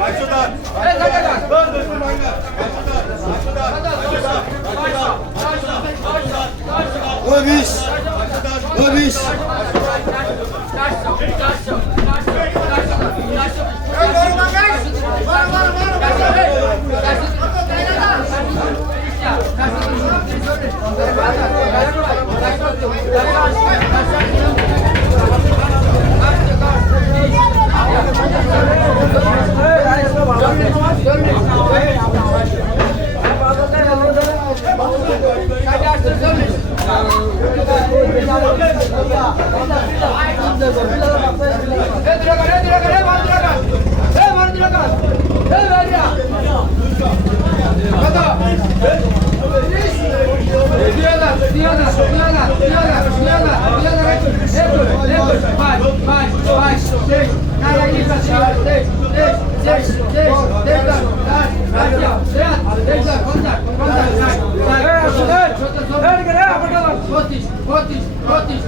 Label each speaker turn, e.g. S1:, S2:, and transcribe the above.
S1: Oh,
S2: bicho!
S3: Oh,
S4: bicho!
S5: Ε,
S6: τράγανε,
S7: ε, μάνα τράγανε!
S8: Ε, μάνα τράγανε!
S9: Ε, βέβαια!
S10: Κάντε!
S11: 3, 2, 1,
S12: πιένα, πιένα,
S13: πιένα,
S14: πιένα, 10,
S15: 10, 11,
S16: 12,
S17: 13, 14, 14,
S18: 15,
S19: 16, 17, 18, 19,